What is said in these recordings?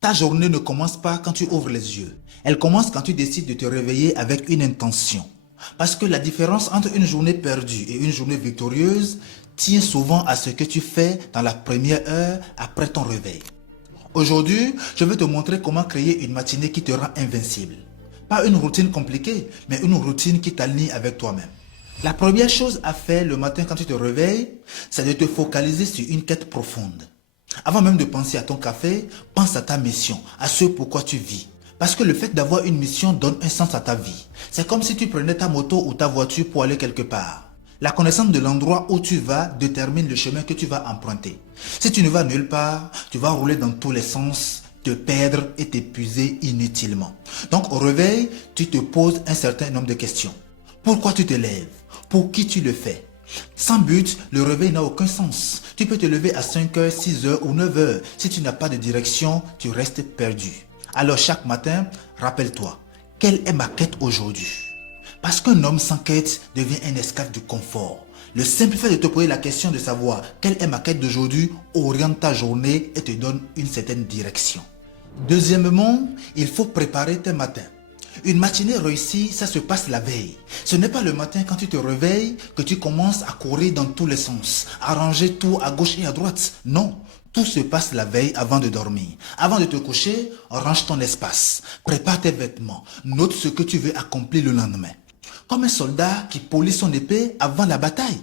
Ta journée ne commence pas quand tu ouvres les yeux. Elle commence quand tu décides de te réveiller avec une intention. Parce que la différence entre une journée perdue et une journée victorieuse tient souvent à ce que tu fais dans la première heure après ton réveil. Aujourd'hui, je vais te montrer comment créer une matinée qui te rend invincible. Pas une routine compliquée, mais une routine qui t'aligne avec toi-même. La première chose à faire le matin quand tu te réveilles, c'est de te focaliser sur une quête profonde. Avant même de penser à ton café, pense à ta mission, à ce pourquoi tu vis. Parce que le fait d'avoir une mission donne un sens à ta vie. C'est comme si tu prenais ta moto ou ta voiture pour aller quelque part. La connaissance de l'endroit où tu vas détermine le chemin que tu vas emprunter. Si tu ne vas nulle part, tu vas rouler dans tous les sens, te perdre et t'épuiser inutilement. Donc au réveil, tu te poses un certain nombre de questions. Pourquoi tu te lèves? Pour qui tu le fais? Sans but, le réveil n'a aucun sens. Tu peux te lever à 5 heures, 6 heures ou 9 heures. Si tu n'as pas de direction, tu restes perdu. Alors chaque matin, rappelle-toi, quelle est ma quête aujourd'hui? Parce qu'un homme sans quête devient un esclave du confort. Le simple fait de te poser la question de savoir quelle est ma quête d'aujourd'hui oriente ta journée et te donne une certaine direction. Deuxièmement, il faut préparer tes matins. Une matinée réussie, ça se passe la veille. Ce n'est pas le matin quand tu te réveilles que tu commences à courir dans tous les sens, à ranger tout à gauche et à droite. Non, tout se passe la veille avant de dormir. Avant de te coucher, range ton espace, prépare tes vêtements, note ce que tu veux accomplir le lendemain. Comme un soldat qui polit son épée avant la bataille.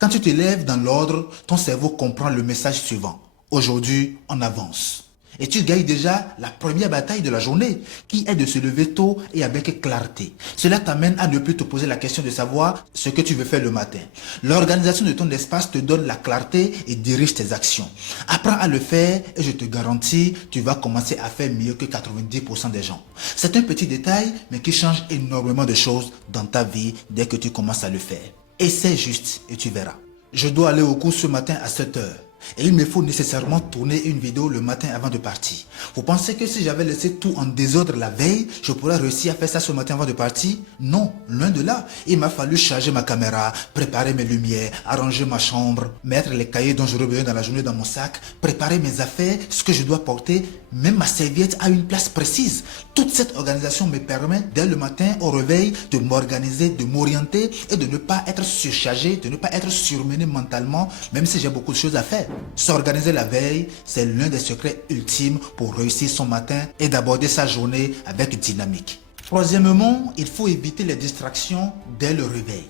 Quand tu te lèves dans l'ordre, ton cerveau comprend le message suivant. Aujourd'hui, on avance. Et tu gagnes déjà la première bataille de la journée, qui est de se lever tôt et avec clarté. Cela t'amène à ne plus te poser la question de savoir ce que tu veux faire le matin. L'organisation de ton espace te donne la clarté et dirige tes actions. Apprends à le faire et je te garantis, tu vas commencer à faire mieux que 90% des gens. C'est un petit détail, mais qui change énormément de choses dans ta vie dès que tu commences à le faire. Essaie juste et tu verras. Je dois aller au cours ce matin à 7 heures. Et il me faut nécessairement tourner une vidéo le matin avant de partir. Vous pensez que si j'avais laissé tout en désordre la veille, je pourrais réussir à faire ça ce matin avant de partir? Non, loin de là. Il m'a fallu charger ma caméra, préparer mes lumières, arranger ma chambre, mettre les cahiers dont j'aurai besoin dans la journée dans mon sac, préparer mes affaires, ce que je dois porter, même ma serviette à une place précise. Toute cette organisation me permet, dès le matin au réveil, de m'organiser, de m'orienter et de ne pas être surchargé, de ne pas être surmené mentalement, même si j'ai beaucoup de choses à faire. S'organiser la veille, c'est l'un des secrets ultimes pour réussir son matin et d'aborder sa journée avec dynamique. Troisièmement, il faut éviter les distractions dès le réveil.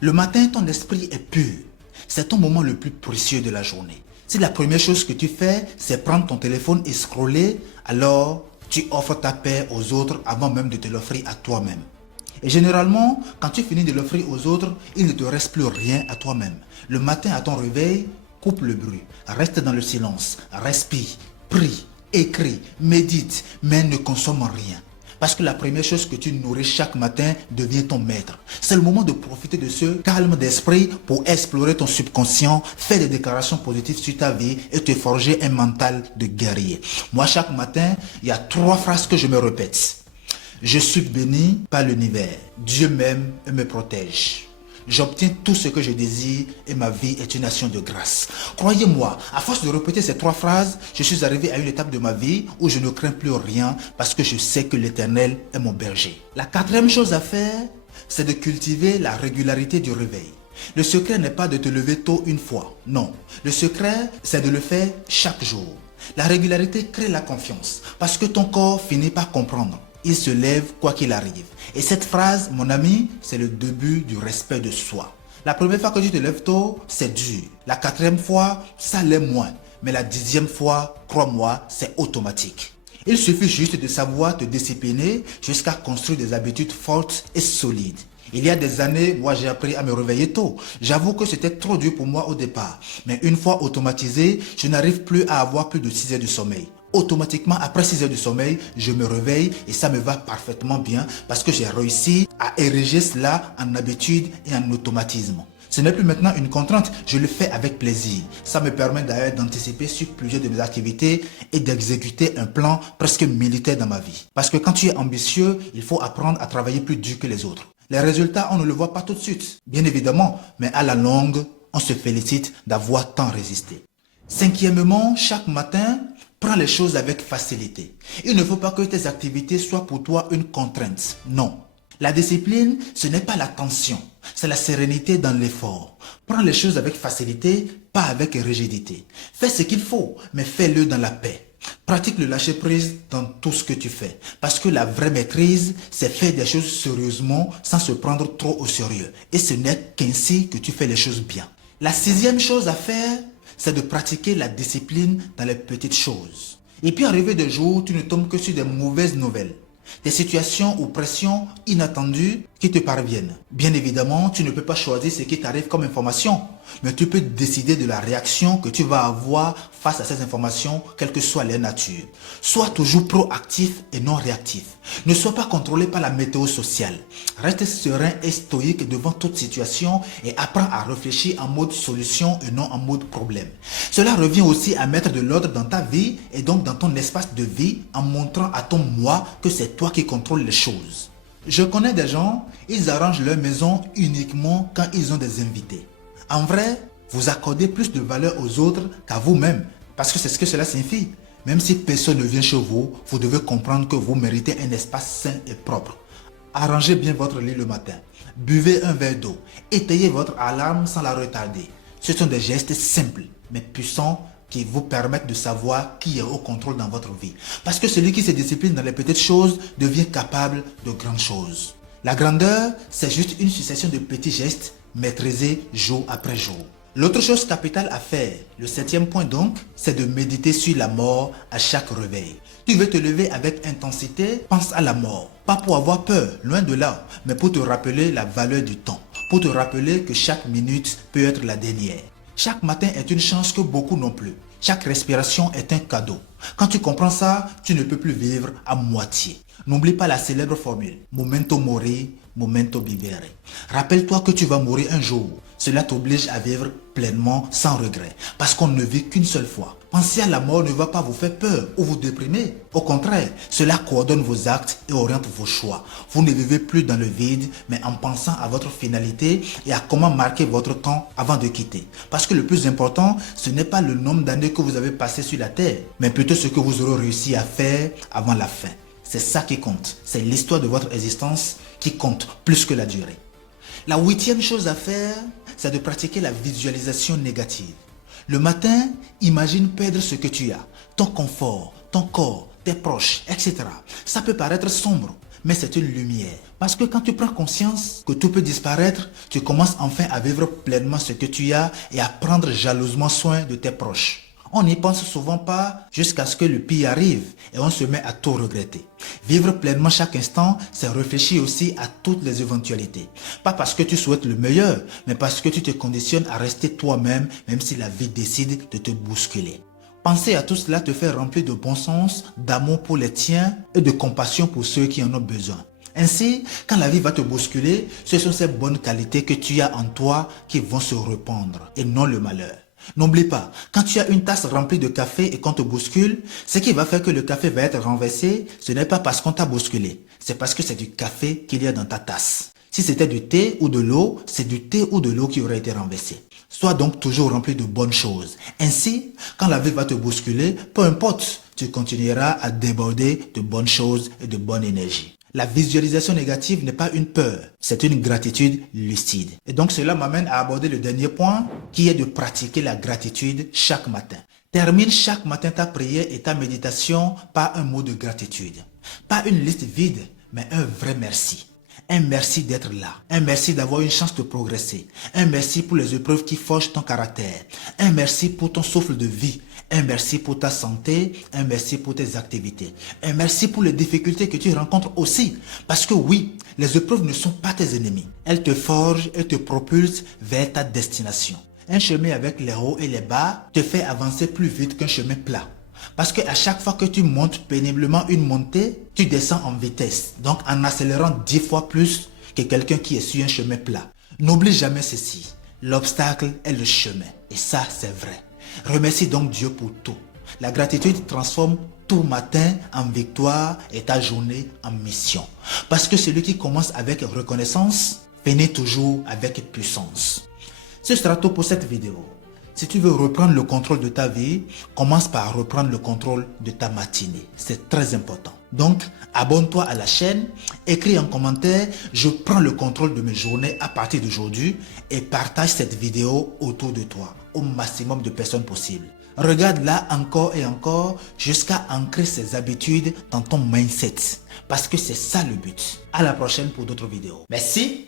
Le matin, ton esprit est pur. C'est ton moment le plus précieux de la journée. Si la première chose que tu fais, c'est prendre ton téléphone et scroller, alors tu offres ta paix aux autres avant même de te l'offrir à toi-même. Et généralement, quand tu finis de l'offrir aux autres, il ne te reste plus rien à toi-même. Le matin à ton réveil, coupe le bruit, reste dans le silence, respire, prie, écris, médite, mais ne consomme rien. Parce que la première chose que tu nourris chaque matin devient ton maître. C'est le moment de profiter de ce calme d'esprit pour explorer ton subconscient, faire des déclarations positives sur ta vie et te forger un mental de guerrier. Moi, chaque matin, il y a 3 phrases que je me répète. Je suis béni par l'univers. Dieu m'aime et me protège. J'obtiens tout ce que je désire et ma vie est une action de grâce. Croyez-moi, à force de répéter ces 3 phrases, je suis arrivé à une étape de ma vie où je ne crains plus rien parce que je sais que l'Éternel est mon berger. La 4e chose à faire, c'est de cultiver la régularité du réveil. Le secret n'est pas de te lever tôt une fois, non. Le secret, c'est de le faire chaque jour. La régularité crée la confiance parce que ton corps finit par comprendre. Il se lève quoi qu'il arrive. Et cette phrase, mon ami, c'est le début du respect de soi. La première fois que tu te lèves tôt, c'est dur. La 4e fois, ça l'est moins. Mais la 10e fois, crois-moi, c'est automatique. Il suffit juste de savoir te discipliner jusqu'à construire des habitudes fortes et solides. Il y a des années, moi j'ai appris à me réveiller tôt. J'avoue que c'était trop dur pour moi au départ. Mais une fois automatisé, je n'arrive plus à avoir plus de 6 heures de sommeil. Automatiquement, après 6 heures de sommeil, je me réveille et ça me va parfaitement bien parce que j'ai réussi à ériger cela en habitude et en automatisme. Ce n'est plus maintenant une contrainte, je le fais avec plaisir. Ça me permet d'ailleurs d'anticiper sur plusieurs de mes activités et d'exécuter un plan presque militaire dans ma vie. Parce que quand tu es ambitieux, il faut apprendre à travailler plus dur que les autres. Les résultats, on ne le voit pas tout de suite, bien évidemment, mais à la longue, on se félicite d'avoir tant résisté. 5e, chaque matin, Prends les choses avec facilité. Il ne faut pas que tes activités soient pour toi une contrainte. Non. La discipline, ce n'est pas la tension, c'est la sérénité dans l'effort. Prends les choses avec facilité, pas avec rigidité. Fais ce qu'il faut, mais fais-le dans la paix. Pratique le lâcher-prise dans tout ce que tu fais. Parce que la vraie maîtrise, c'est faire des choses sérieusement sans se prendre trop au sérieux. Et ce n'est qu'ainsi que tu fais les choses bien. La sixième chose à faire, c'est de pratiquer la discipline dans les petites choses. Et puis arriver des jours où tu ne tombes que sur des mauvaises nouvelles. Des situations ou pressions inattendues qui te parviennent. Bien évidemment, tu ne peux pas choisir ce qui t'arrive comme information, mais tu peux décider de la réaction que tu vas avoir face à ces informations, quelle que soit leur nature. Sois toujours proactif et non réactif. Ne sois pas contrôlé par la météo sociale. Reste serein et stoïque devant toute situation et apprends à réfléchir en mode solution et non en mode problème. Cela revient aussi à mettre de l'ordre dans ta vie et donc dans ton espace de vie en montrant à ton moi que c'est toi qui contrôles les choses. Je connais des gens, ils arrangent leur maison uniquement quand ils ont des invités. En vrai, vous accordez plus de valeur aux autres qu'à vous-même, parce que c'est ce que cela signifie. Même si personne ne vient chez vous, vous devez comprendre que vous méritez un espace sain et propre. Arrangez bien votre lit le matin. Buvez un verre d'eau. Étayez votre alarme sans la retarder. Ce sont des gestes simples, mais puissants qui vous permettent de savoir qui est au contrôle dans votre vie. Parce que celui qui se discipline dans les petites choses devient capable de grandes choses. La grandeur, c'est juste une succession de petits gestes maîtrisés jour après jour. L'autre chose capitale à faire, le septième point donc, c'est de méditer sur la mort à chaque réveil. Tu veux te lever avec intensité, pense à la mort. Pas pour avoir peur, loin de là, mais pour te rappeler la valeur du temps. Pour te rappeler que chaque minute peut être la dernière. Chaque matin est une chance que beaucoup n'ont plus. Chaque respiration est un cadeau. Quand tu comprends ça, tu ne peux plus vivre à moitié. N'oublie pas la célèbre formule « Momento mori, momento vivere ». Rappelle-toi que tu vas mourir un jour. Cela t'oblige à vivre pleinement, sans regret. Parce qu'on ne vit qu'une seule fois. Penser à la mort ne va pas vous faire peur ou vous déprimer. Au contraire, cela coordonne vos actes et oriente vos choix. Vous ne vivez plus dans le vide, mais en pensant à votre finalité et à comment marquer votre temps avant de quitter. Parce que le plus important, ce n'est pas le nombre d'années que vous avez passé sur la terre, mais plutôt ce que vous aurez réussi à faire avant la fin. C'est ça qui compte. C'est l'histoire de votre existence qui compte plus que la durée. La huitième chose à faire, c'est de pratiquer la visualisation négative. Le matin, imagine perdre ce que tu as, ton confort, ton corps, tes proches, etc. Ça peut paraître sombre, mais c'est une lumière. Parce que quand tu prends conscience que tout peut disparaître, tu commences enfin à vivre pleinement ce que tu as et à prendre jalousement soin de tes proches. On n'y pense souvent pas jusqu'à ce que le pire arrive et on se met à tout regretter. Vivre pleinement chaque instant, c'est réfléchir aussi à toutes les éventualités. Pas parce que tu souhaites le meilleur, mais parce que tu te conditionnes à rester toi-même, même si la vie décide de te bousculer. Penser à tout cela te fait remplir de bon sens, d'amour pour les tiens et de compassion pour ceux qui en ont besoin. Ainsi, quand la vie va te bousculer, ce sont ces bonnes qualités que tu as en toi qui vont se répandre et non le malheur. N'oublie pas, quand tu as une tasse remplie de café et qu'on te bouscule, ce qui va faire que le café va être renversé, ce n'est pas parce qu'on t'a bousculé, c'est parce que c'est du café qu'il y a dans ta tasse. Si c'était du thé ou de l'eau, c'est du thé ou de l'eau qui aurait été renversé. Sois donc toujours rempli de bonnes choses. Ainsi, quand la vie va te bousculer, peu importe, tu continueras à déborder de bonnes choses et de bonne énergie. La visualisation négative n'est pas une peur, c'est une gratitude lucide. Et donc cela m'amène à aborder le dernier point qui est de pratiquer la gratitude chaque matin. Termine chaque matin ta prière et ta méditation par un mot de gratitude. Pas une liste vide, mais un vrai merci. Un merci d'être là. Un merci d'avoir une chance de progresser. Un merci pour les épreuves qui forgent ton caractère. Un merci pour ton souffle de vie. Un merci pour ta santé. Un merci pour tes activités. Un merci pour les difficultés que tu rencontres aussi. Parce que oui, les épreuves ne sont pas tes ennemis. Elles te forgent et te propulsent vers ta destination. Un chemin avec les hauts et les bas te fait avancer plus vite qu'un chemin plat. Parce qu'à chaque fois que tu montes péniblement une montée, tu descends en vitesse, donc en accélérant 10 fois plus que quelqu'un qui est sur un chemin plat. N'oublie jamais ceci, l'obstacle est le chemin, et ça c'est vrai. Remercie donc Dieu pour tout. La gratitude transforme tout matin en victoire et ta journée en mission. Parce que celui qui commence avec reconnaissance finit toujours avec puissance. Ce sera tout pour cette vidéo. Si tu veux reprendre le contrôle de ta vie, commence par reprendre le contrôle de ta matinée. C'est très important. Donc, abonne-toi à la chaîne, écris en commentaire, je prends le contrôle de mes journées à partir d'aujourd'hui et partage cette vidéo autour de toi, au maximum de personnes possible. Regarde-la encore et encore jusqu'à ancrer ces habitudes dans ton mindset. Parce que c'est ça le but. À la prochaine pour d'autres vidéos. Merci.